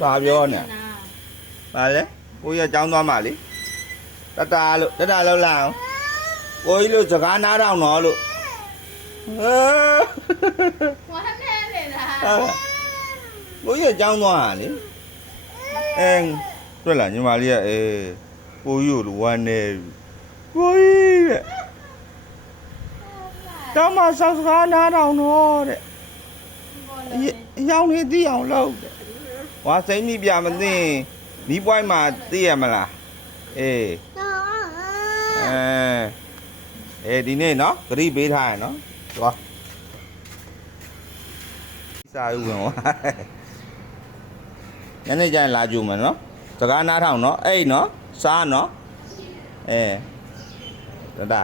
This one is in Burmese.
ဘာပြောနေပါလဲကိုကြီးကကြောင်းသွားမှလေတတလောက်လာအောင်ကိုကြီးလို့စကားနားတော့နော်လို့ဝမ်းနေလေလားကိုကြီးကကြောင်းသွားဟာလေတွေ့လားညီမလေးကကိုကြီးကိုဝမ်းနေကိုကြီးတဲ့တောင်းမဆောက်စကားနားတော့နော်တဲ့အယောင်နေသိအောင်လုပ်တဲ့ဝါစိမ့်နီးပြမသိနီးပွိုင်းမှာသိရမလားဒီနေ့နော်ဂရိပေးထားရနော်သွားစာယူဝင်သွားညနေကျရင်လာကြုံမယ်နော်စကားနားထောင်နော်အဲ့နော်စားနော်တဒါ